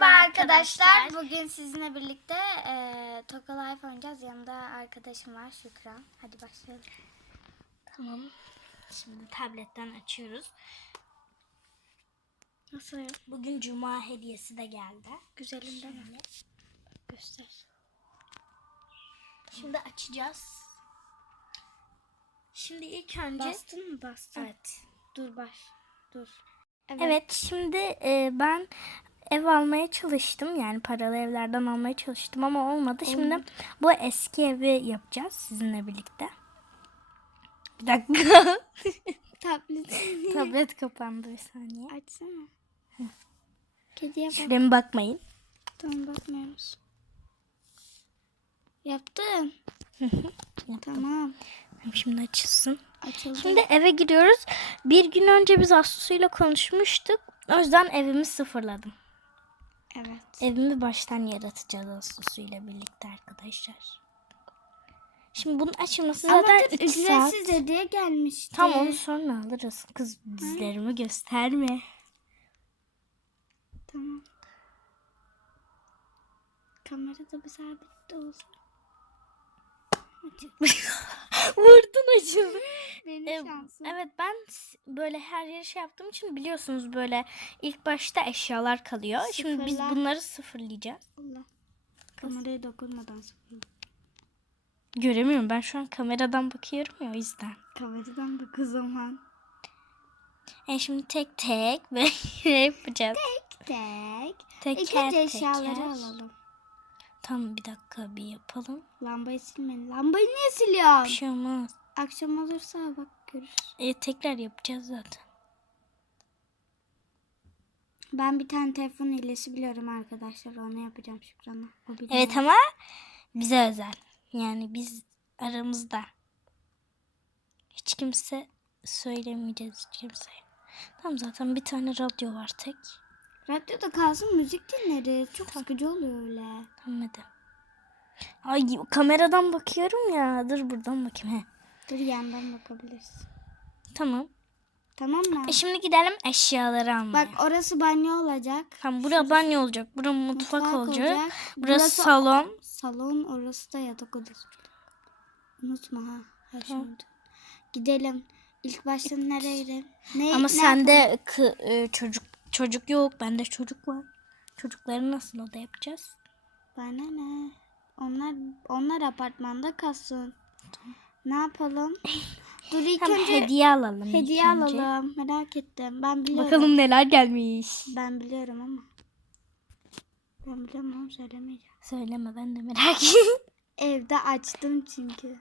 Merhaba arkadaşlar. Bugün sizinle birlikte e, Toka Life oynayacağız. Yanımda arkadaşım var Şükran. Hadi başlayalım. Tamam. Şimdi tabletten açıyoruz. Nasıl? Bugün cuma hediyesi de geldi. Güzelinden mi? Göster. Şimdi açacağız. Şimdi ilk önce Bastın mı bastın? Evet. Dur baş. Dur. Evet, şimdi e, ben ev almaya çalıştım. Yani paralı evlerden almaya çalıştım ama olmadı. Şimdi bu eski evi yapacağız sizinle birlikte. Bir dakika. Tablet. Tablet kapandı bir saniye. Açsana. Kediye bak. Şuraya mı bakmayın. Tamam bakmıyoruz. Yaptın. Yaptım. Tamam. Şimdi açılsın. Açıldı. Şimdi eve giriyoruz. Bir gün önce biz Aslı'yla konuşmuştuk. O yüzden evimi sıfırladım. Evet. Evimi baştan yaratacağız Aslı'yla birlikte arkadaşlar. Şimdi bunun açılması Ama zaten dur, 2 saat. ücretsiz hediye gelmişti. Tam onu sonra alırız. Kız dizlerimi gösterme. Tamam. Kamerada bir sabit de olsun. Vurdun açıldı. Benim Ee, şansım. evet ben böyle her yeri şey yaptığım için biliyorsunuz böyle ilk başta eşyalar kalıyor. Şimdi biz Sıfırla. bunları sıfırlayacağız. Allah. Kameraya dokunmadan sıfır. Göremiyorum ben şu an kameradan bakıyorum ya o yüzden. Kameradan bak o zaman. E şimdi tek tek böyle yapacağız. Tek. Teker İlk önce teker. eşyaları alalım. Tamam bir dakika bir yapalım. Lambayı silmeyin. Lambayı niye Bir siliyorsun? şey olmaz. Akşam olursa bak görürüz. E, tekrar yapacağız zaten. Ben bir tane telefon hilesi biliyorum arkadaşlar. Onu yapacağım Şükran'a. O biliyor. Evet ama bize özel. Yani biz aramızda. Hiç kimse söylemeyeceğiz hiç kimse. Tamam zaten bir tane radyo var tek. Radyoda kalsın müzik dinleriz. Çok sıkıcı oluyor öyle. Tamam hadi. Ay kameradan bakıyorum ya. Dur buradan bakayım. He. Dur yandan bakabilirsin. Tamam. Tamam mı? E şimdi gidelim eşyaları almaya. Bak orası banyo olacak. Tamam bura banyo olacak. Bura mutfak, Mutfak olacak. olacak. Burası, Burası- salon. Salon orası da yatak odası. Unutma ha. Her Tamam. Gidelim. İlk başta nereye gidelim? Ne, Ama ne sende e, çocuk çocuk yok. Bende çocuk var. Çocukları nasıl oda yapacağız? Bana ne? Onlar onlar apartmanda kalsın. Ne yapalım? Dur ilk Tamam önce hediye alalım. ilk hediye önce. alalım. Merak ettim. Ben biliyorum. Bakalım neler gelmiş. Ben biliyorum ama. Ben biliyorum ama söylemeyeceğim. Söyleme ben de merak ediyorum. Evde açtım çünkü.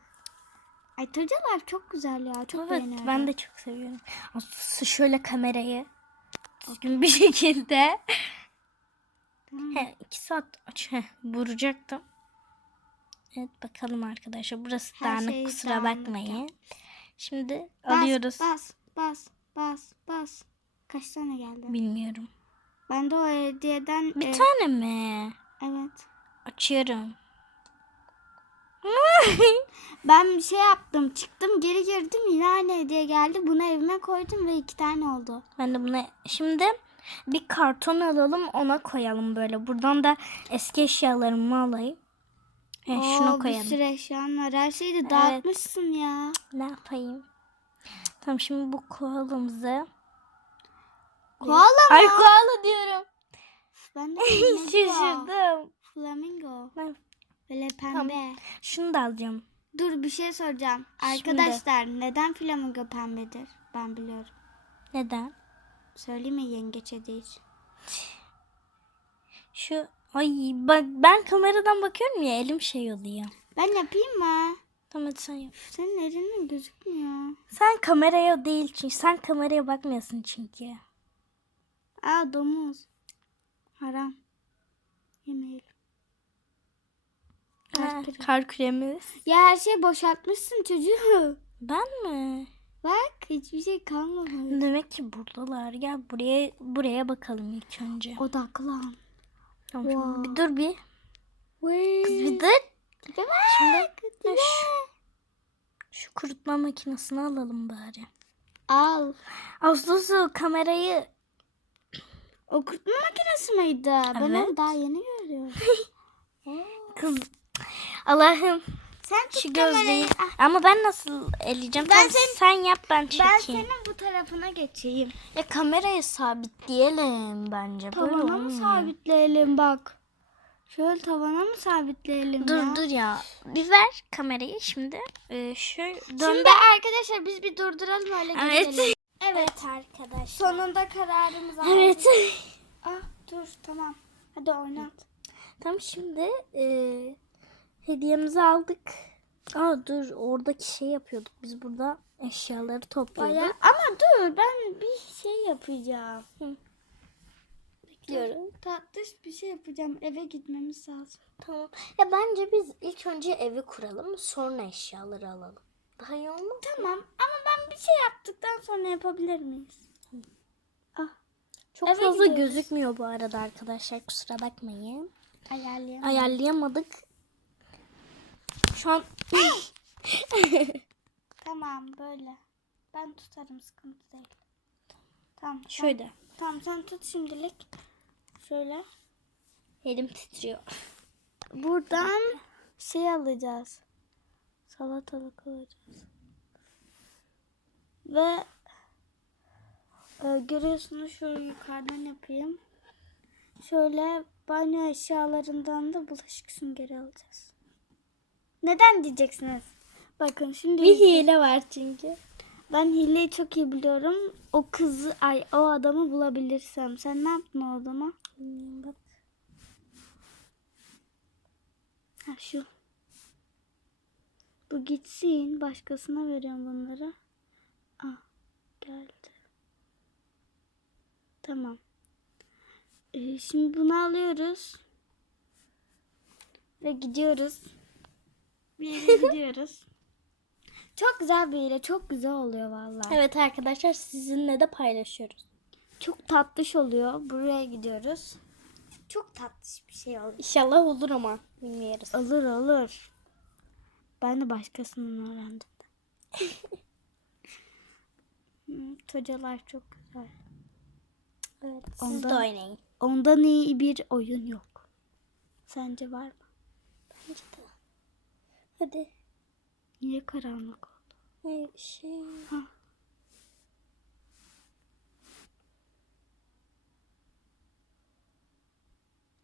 Ay tocalar çok güzel ya. Çok evet beğeniyorum. ben de çok seviyorum. Aslında şöyle kamerayı düzgün bir şekilde. He, iki saat aç. He, vuracaktım. Evet bakalım arkadaşlar. Burası Her dağınık şey kusura dağınık bakmayın. Şimdi Bas, alıyoruz. Bas bas bas bas. Kaç tane geldi? Bilmiyorum. Ben de o hediyeden Bir e, tane mi? evet. Açıyorum. Ben bir şey yaptım. Çıktım geri girdim yine aynı hediye geldi. Bunu evime koydum ve iki tane oldu. Ben de buna şimdi bir karton alalım ona koyalım böyle. Buradan da eski eşyalarımı alayım. He, Oo, şunu Bir koyalım. sürü eşyan var. Her şeyi de Evet. dağıtmışsın ya. Ne yapayım? Tamam şimdi bu koalımızı. Koala mı? Ay koala diyorum. Ben de flamingo. Şaşırdım. Flamingo. Ben Böyle pembe. şunu da alacağım. Dur bir şey soracağım. Şimdi. Arkadaşlar neden flamingo pembedir? Ben biliyorum. Neden? Söyleyeyim mi yengeç hediye? Şu ay bak ben kameradan bakıyorum ya elim şey oluyor. Ben yapayım mı? Tamam hadi sen yap. Senin elin gözükmüyor. Sen kameraya değil çünkü sen kameraya bakmıyorsun çünkü. Aa domuz. Haram. Yemeyelim. Ha, Kar küre. kar küremiz. Ya her şeyi boşaltmışsın çocuğu. Ben mi? Bak hiçbir şey kalmamış. Demek ki buradalar. Gel buraya buraya bakalım ilk önce. Odaklan. Tamam, Wow. bir dur bir. Kız bir dur. Şimdi şu, şu kurutma makinesini alalım bari. Al. Ağustos'u kamerayı Okurtma makinesi miydi? Ben onu Evet. daha yeni görüyorum. Kız Allah'ım Sen tut şu kamerayı. gözlüğü. Ah, Ama ben nasıl eleyeceğim? Ben Tamam, senin- sen yap ben çekeyim. Ben senin bu tarafına geçeyim. Ya kamerayı sabitleyelim bence. Böyle Tavana mı olmuyor. sabitleyelim bak. Şöyle tavana mı sabitleyelim Dur ya? dur ya. Bir ver kamerayı şimdi. Ee, şöyle dön. Şimdi arkadaşlar biz bir durduralım öyle Evet. geçelim. Evet. arkadaşlar. Sonunda kararımızı aldık. Evet. Ah dur tamam. Hadi oynat. Tamam şimdi e, hediyemizi aldık. Aa dur oradaki şey yapıyorduk. Biz burada eşyaları topluyorduk. Bayağı... Ama dur ben bir şey yapacağım. Hı. Bekliyorum. Tatlış bir şey yapacağım. Eve gitmemiz lazım. Tamam. Ya bence biz ilk önce evi kuralım sonra eşyaları alalım. Daha iyi olmaz? Tamam ama ben bir şey yaptıktan sonra yapabilir miyiz? Ah Çok Eve fazla gidiyoruz. gözükmüyor bu arada arkadaşlar. Kusura bakmayın. ayarlayalım. Ayarlayamadık. Şu an Tamam böyle. Ben tutarım sıkıntı değil. Tamam. sen- şöyle. Tamam sen tut şimdilik. Şöyle. Elim titriyor. Buradan şey alacağız. Salatalık alacağız. Ve e, görüyorsunuz şöyle yukarıdan yapayım. Şöyle banyo eşyalarından da bulaşık süngeri alacağız. Neden diyeceksiniz? Bakın şimdi Bir hile var çünkü. ben hileyi çok iyi biliyorum. O kızı ay o adamı bulabilirsem. Sen ne yaptın o adama? Bak. Ha şu. Bu gitsin. Başkasına veriyorum bunları. Ah geldi. Tamam. Ee, şimdi bunu alıyoruz. Ve gidiyoruz. Bir yere gidiyoruz. Çok güzel bir yere. Çok güzel oluyor vallahi. Evet arkadaşlar sizinle de paylaşıyoruz. Çok tatlış oluyor. Buraya gidiyoruz. Çok tatlış bir şey oluyor. İnşallah olur ama bilmiyoruz. Olur olur. Ben de başkasından öğrendim. Hocalar çok güzel. Evet, siz Ondan- de oynayın. Ondan iyi bir oyun yok. Sence var mı? Bence de. Hadi. Niye karanlık oldu? Hayır, şey.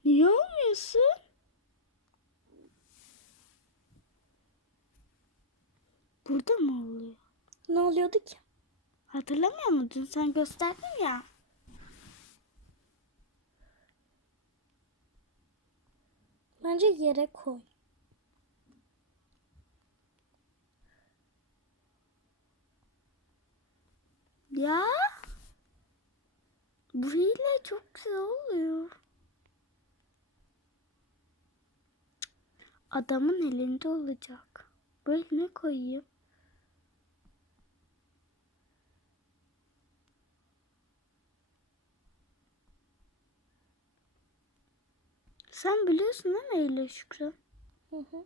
Niye olmuyorsun? Burada mı oluyor? Ne oluyordu ki? Hatırlamıyor musun? Sen gösterdin ya. Bence yere koy. Ya. Bu hile çok güzel oluyor. Adamın elinde olacak. Böyle ne koyayım? Sen biliyorsun değil mi Eylül Şükrü? Hı hı.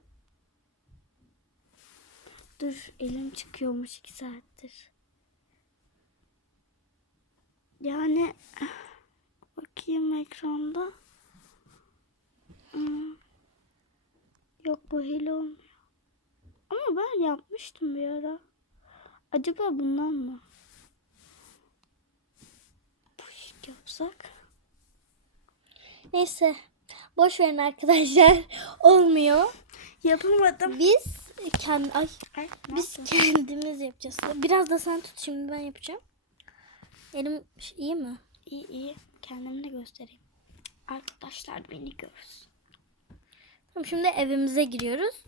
Dur elim çıkıyormuş iki saattir. Yani bakayım ekranda. Hmm. Yok bu hile olmuyor. Ama ben yapmıştım bir ara. Acaba bundan mı? Bu iş yapsak. Neyse. Boş verin arkadaşlar. Olmuyor. Yapamadım. Biz kendi ay Ay, biz kendimiz yapacağız. Biraz da sen tut şimdi ben yapacağım. Elim iyi mi? iyi iyi. Kendimi de göstereyim. Arkadaşlar beni görsün. Tamam şimdi evimize giriyoruz.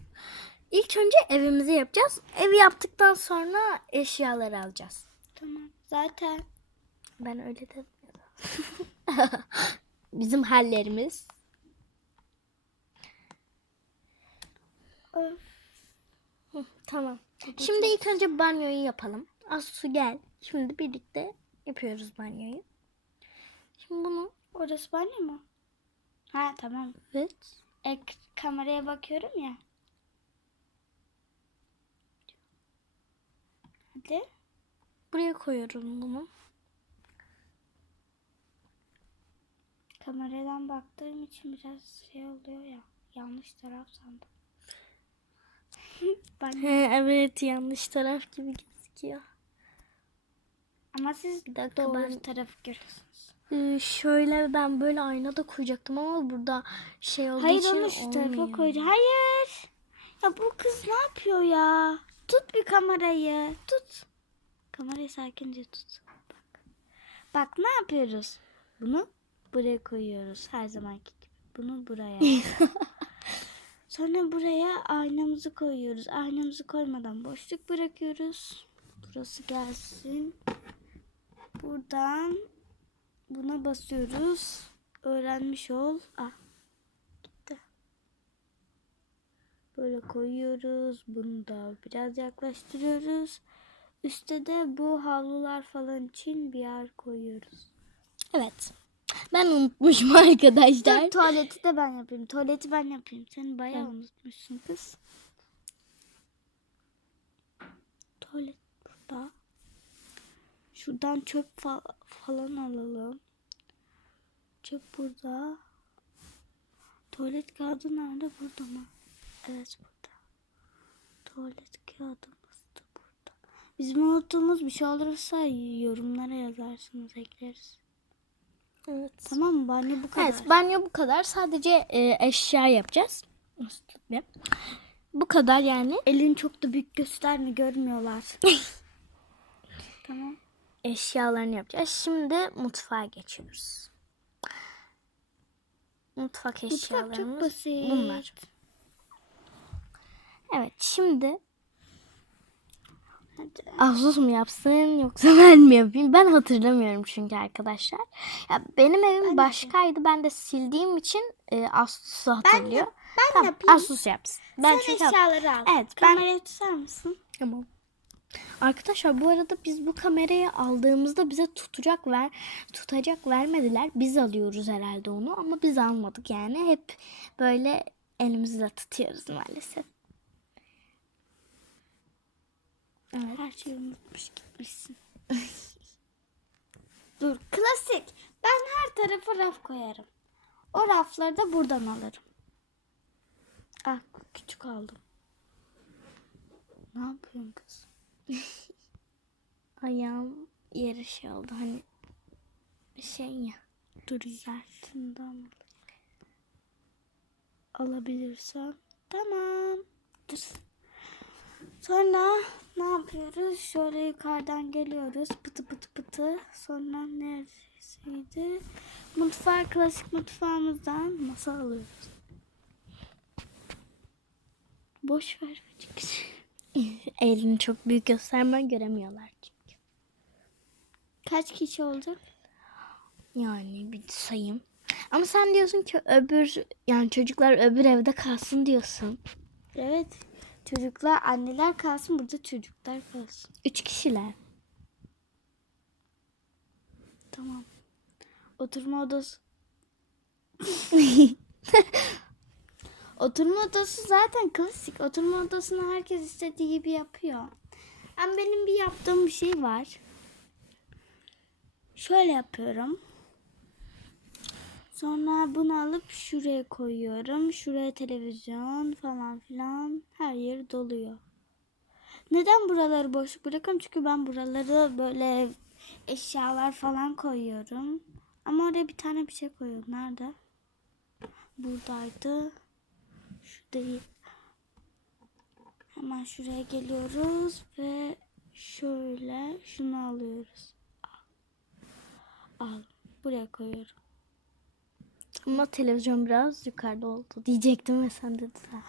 İlk önce evimizi yapacağız. Evi yaptıktan sonra eşyaları alacağız. Tamam. Zaten Ben öyle dedim. Bizim hallerimiz. Öf. Hı, tamam. Şimdi ilk önce banyoyu yapalım. Asu gel. Şimdi birlikte yapıyoruz banyoyu. Şimdi bunu Orası banyo mu? Ha tamam. evet. Ek kameraya bakıyorum ya. Hadi. Buraya koyuyorum bunu. kameradan baktığım için biraz şey oluyor ya. Yanlış taraf sandım. ben, He, evet yanlış taraf gibi gözüküyor. Ama siz doğru tarafı görüyorsunuz. Ee, şöyle ben böyle aynada koyacaktım ama burada şey olduğu Hayır için onu şu tarafa olmuyor. koyacağım. Hayır. Ya bu kız ne yapıyor ya? Tut bir kamerayı. Tut. Kamerayı sakince tut. Bak. Bak ne yapıyoruz? Bunu buraya koyuyoruz her zamanki gibi. Bunu buraya. Sonra buraya aynamızı koyuyoruz. Aynamızı koymadan boşluk bırakıyoruz. Burası gelsin. Buradan buna basıyoruz. Öğrenmiş ol. Ah. Gitti. Böyle koyuyoruz. Bunu da biraz yaklaştırıyoruz. Üste de bu havlular falan için bir yer koyuyoruz. Evet. Ben unutmuşum arkadaşlar. Dur, tuvaleti de ben yapayım. Tuvaleti ben yapayım. Sen bayağı Tamam. unutmuşsun kız. Tuvalet burada. Şuradan çöp fa- falan alalım. Çöp burada. Tuvalet kağıdı nerede? Burada mı? Evet burada. Tuvalet kağıdımız da burada. Bizim unuttuğumuz bir şey olursa yorumlara yazarsınız ekleriz. Evet. Tamam mı? Banyo bu kadar. Evet banyo bu kadar. Sadece e, eşya yapacağız. Bu kadar yani. Elini çok da büyük gösterme görmüyorlar. tamam. Eşyalarını yapacağız. Şimdi mutfağa geçiyoruz. Mutfak Mutfak eşyalarımız çok basit. bunlar. Evet şimdi Hadi. Asus mu yapsın yoksa ben mi yapayım? Ben hatırlamıyorum çünkü arkadaşlar. Ya benim evim Ben başkaydı. Ben de sildiğim için e, Asus'u hatırlıyor. yap- ben Tamam, yapayım. Asus yapsın. Ben Sen eşyaları al. Evet, ben- Kamerayı tutar mısın? Tamam. Arkadaşlar bu arada biz bu kamerayı aldığımızda bize tutacak ver tutacak vermediler. Biz alıyoruz herhalde onu ama biz almadık yani. Hep böyle elimizle tutuyoruz maalesef. Evet. Her şeyi unutmuş gitmişsin. Dur klasik. Ben her tarafa raf koyarım. O rafları da buradan alırım. Ah küçük aldım. Ne yapıyorsun kız? Ayağım yere şey oldu hani şey ya. Dur güzel. Şundan al. alabilirsem. Tamam. Dur. Sonra ne yapıyoruz? Şöyle yukarıdan geliyoruz. Pıtı pıtı pıtı. Sonra neresiydi? Mutfağı klasik mutfağımızdan masa alıyoruz. Boş ver. çünkü. Elini çok büyük gösterme göremiyorlar çünkü. Kaç kişi olacak? Yani bir sayayım. Ama sen diyorsun ki öbür yani çocuklar öbür evde kalsın diyorsun. Evet. Çocuklar, anneler kalsın. Burada çocuklar kalsın. Üç kişiler. Tamam. Oturma odası. Oturma odası zaten klasik. Oturma odasını herkes istediği gibi yapıyor. Ama benim bir yaptığım bir şey var. Şöyle yapıyorum. Sonra bunu alıp şuraya koyuyorum. Şuraya televizyon falan filan her yer doluyor. Neden buraları boş bırakıyorum? Çünkü ben buraları böyle eşyalar falan koyuyorum. Ama oraya bir tane bir şey koyuyorum. Nerede? Buradaydı. Değil. Hemen şuraya geliyoruz ve şöyle şunu alıyoruz. Al. Al. Buraya koyuyorum. Ama televizyon biraz yukarıda oldu diyecektim ve sen de zaten.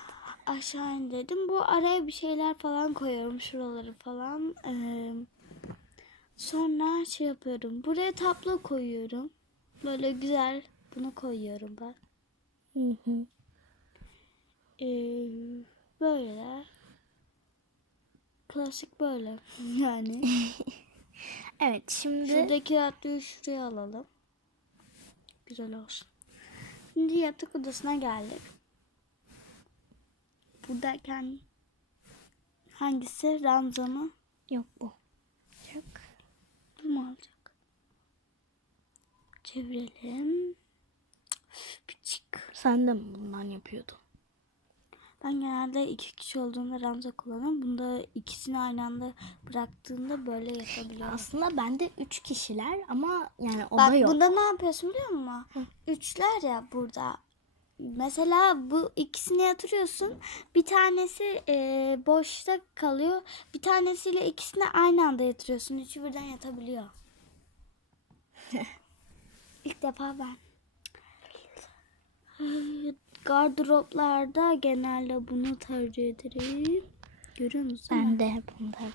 Aşağı indirdim. Bu araya bir şeyler falan koyuyorum. Şuraları falan. Ee, sonra şey yapıyorum. Buraya tablo koyuyorum. Böyle güzel. Bunu koyuyorum ben. Hı hı. Ee, böyle. Klasik böyle. Yani. Evet şimdi Şuradaki radyoyu şuraya alalım. Güzel olsun. Şimdi yatak odasına geldik. Buradayken hangisi? Ranza mı? yok bu. Bu mu olacak? Çevirelim. Sen de mi bundan yapıyordun? Ben genelde iki kişi olduğunda ranza kullanıyorum. Bunda ikisini aynı anda bıraktığında böyle yapabiliyorum. Aslında bende üç kişiler ama yani o Bak da yok. bunda ne yapıyorsun biliyor musun? Üçler ya burada. Mesela bu ikisini yatırıyorsun. Bir tanesi e, boşta kalıyor. Bir tanesiyle ikisini aynı anda yatırıyorsun. Üçü birden yatabiliyor. İlk defa ben. Gardıroplarda genelde bunu tercih ederim. Görüyor musun? Ben de hep ondan.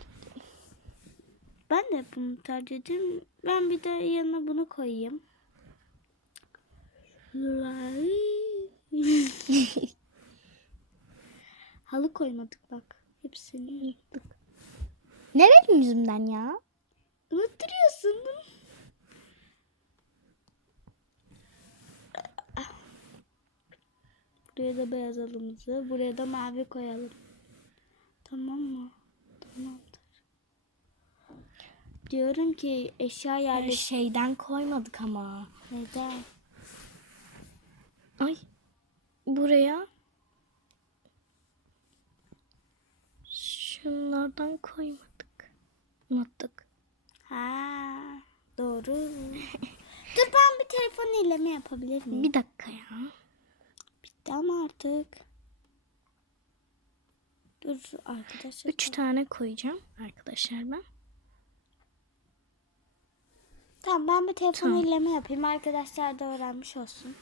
Ben de bunu tercih ederim. Ben bir de yanına bunu koyayım. Halı koymadık bak. Hepsini unuttuk. Ne benim yüzümden ya? Unutturuyorsun. Buraya da beyaz halımızı, buraya da mavi koyalım. Tamam mı? Tamamdır. Diyorum ki eşya Her yerleş... şeyden koymadık ama. Neden? Ay. Buraya. Şunlardan koymadık. Unuttuk. Ha, doğru. Dur ben bir telefon ile mi yapabilir miyim? Bir dakika ya. Bitti ama artık. Dur arkadaşlar. Üç tane koyacağım arkadaşlar ben. Tamam ben bir telefon Tamam. ile mi yapayım? Arkadaşlar da öğrenmiş olsun.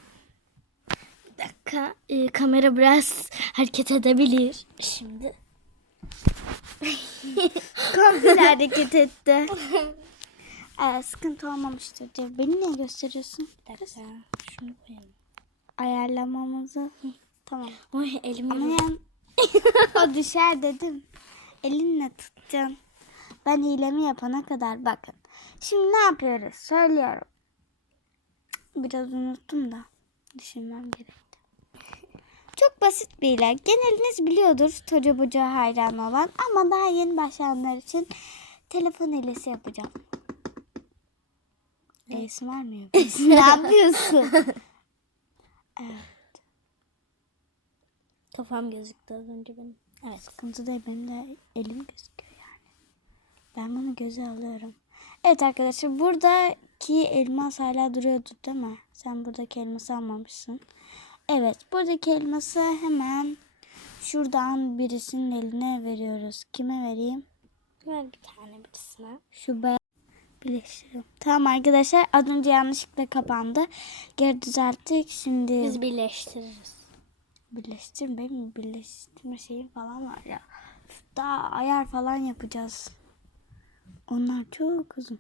Bir dakika. Ee, kamera biraz hareket edebilir. Şimdi. Komple hareket etti. Ee, sıkıntı olmamıştır diyor. Beni niye gösteriyorsun? Bir dakika. Şunu koyalım. Ayarlamamızı. Hı, tamam. Oy elim Ama yani o düşer dedim. Elinle tutacaksın. Ben hilemi yapana kadar bakın. Şimdi ne yapıyoruz? Söylüyorum. Biraz unuttum da. Düşünmem gerekti. Çok basit bir hile. Geneliniz biliyordur Toca Buca hayran olan ama daha yeni başlayanlar için telefon hilesi yapacağım. Var mı yok? ne yapıyorsun? evet. Kafam gözüktü az önce benim. Evet. Sıkıntı değil. Benim de elim gözüküyor yani. Ben bunu göze alıyorum. Evet arkadaşlar buradaki elmas hala duruyordu değil mi? Sen buradaki elması almamışsın. Evet buradaki elması hemen şuradan birisinin eline veriyoruz. Kime vereyim? Ver bir tane birisine. Şu beyaz birleştiriyorum. Tamam arkadaşlar az önce yanlışlıkla kapandı. Geri düzelttik. Şimdi Biz birleştiririz. Birleştir benim birleştirme şeyi falan var ya. Daha ayar falan yapacağız. Onlar çok uzun.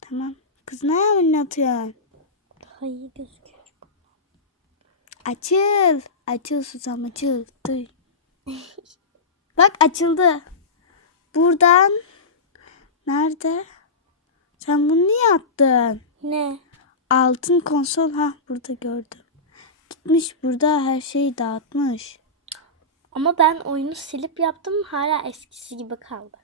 Tamam. Kız ne oynatıyorsun? Daha iyi gözüküyor. Açıl. Açıl susam açıl. Duy. Bak açıldı. Buradan. Nerede? Sen bunu niye attın? Ne? Altın konsol ha burada gördüm. Gitmiş burada her şeyi dağıtmış. Ama ben oyunu silip yaptım hala eskisi gibi kaldı.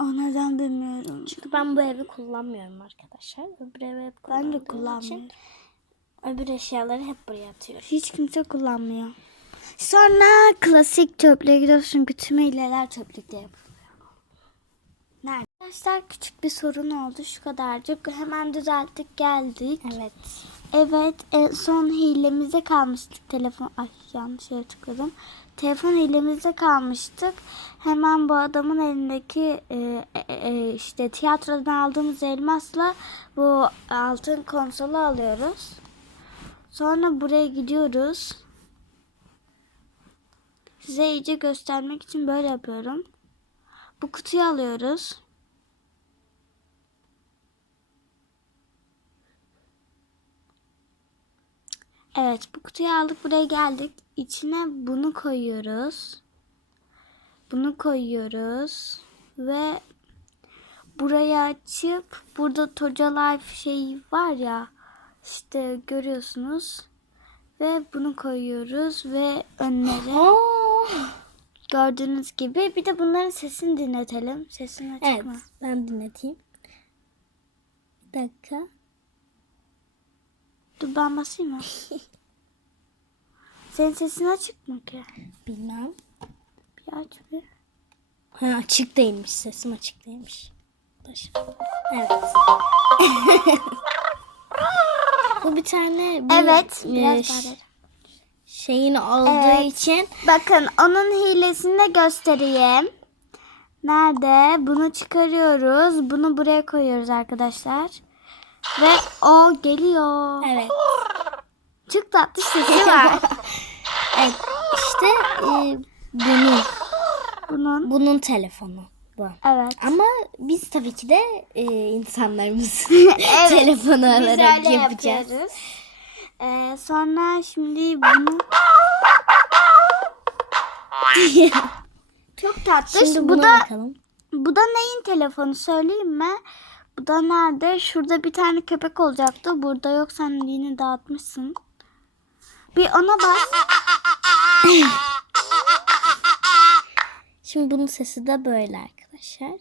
O neden bilmiyorum. Çünkü ben bu evi kullanmıyorum arkadaşlar. Öbür evi hep Ben de kullanmıyorum. için Öbür eşyaları hep buraya atıyorum. Hiç kimse kullanmıyor. Sonra klasik çöplüğe gidiyoruz çünkü tüm hileler çöplükte yapılıyor. Arkadaşlar küçük bir sorun oldu şu kadarcık. Hemen düzelttik geldik. Evet. Evet en son hilemizde kalmıştık. Telefon ay yanlış yere tıkladım. Telefon hilemizde kalmıştık. Hemen bu adamın elindeki e, e, e, işte tiyatrodan aldığımız elmasla bu altın konsolu alıyoruz. Sonra buraya gidiyoruz. Size iyice göstermek için böyle yapıyorum. Bu kutuyu alıyoruz. Evet bu kutuyu aldık buraya geldik. İçine bunu koyuyoruz. Bunu koyuyoruz. Ve buraya açıp burada Toca Life şey var ya işte görüyorsunuz. Ve bunu koyuyoruz ve önlere gördüğünüz gibi bir de bunların sesini dinletelim. Sesini açık Evet. mı? Ben dinleteyim. Bir dakika. Dur ben basayım mı? Senin sesin açık mı ki? Bilmem. Bir aç bir. Ha, açık değilmiş. Sesim açık değilmiş. Baş- Evet. Bu bir tane bir, Evet. e, Biraz ş- daha ver. şeyin olduğu Evet. için Bakın onun hilesini de göstereyim. Nerede? Bunu çıkarıyoruz. Bunu buraya koyuyoruz arkadaşlar. Ve o geliyor. evet. Çok tatlı sesi var. Evet. İşte e, bunun Bunun. bunun telefonu bu. Evet. Ama biz tabii ki de e, insanlarımız Evet. telefonu alarak yapacağız. yapıyoruz. Ee, sonra şimdi bunu çok tatlı. Şimdi bu da bakalım. bu da neyin telefonu söyleyeyim mi? Bu da nerede? Şurada bir tane köpek olacaktı. Burada yok sen yine dağıtmışsın. Bir ona bas. Şimdi bunun sesi de böyle arkadaşlar.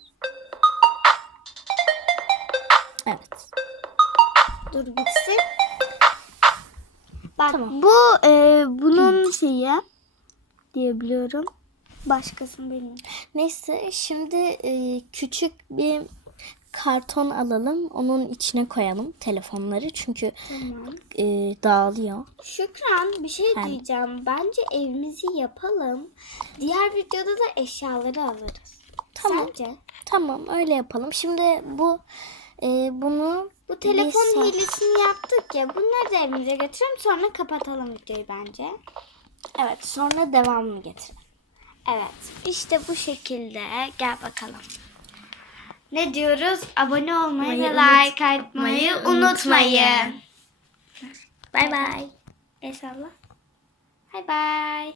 Evet. Dur gitsin. Bak Tamam. bu e, bunun şeyi diyebiliyorum. Başkasını bilmiyorum. Neyse şimdi e, küçük bir karton alalım. Onun içine koyalım telefonları. Çünkü Tamam. e, dağılıyor. Şükran bir şey Efendim? diyeceğim. Bence evimizi yapalım. Diğer videoda da eşyaları alırız. Tamam. Sence? Tamam öyle yapalım. Şimdi bu e, bunu Bu telefon bir hilesini yaptık ya. Bunları da evimize götürelim sonra kapatalım videoyu bence. Evet sonra devamını getirelim. Evet. işte bu şekilde. Gel bakalım. Ne diyoruz? Abone olmayı ve like atmayı unutmayın. Bay bay. El salla. Bay bay.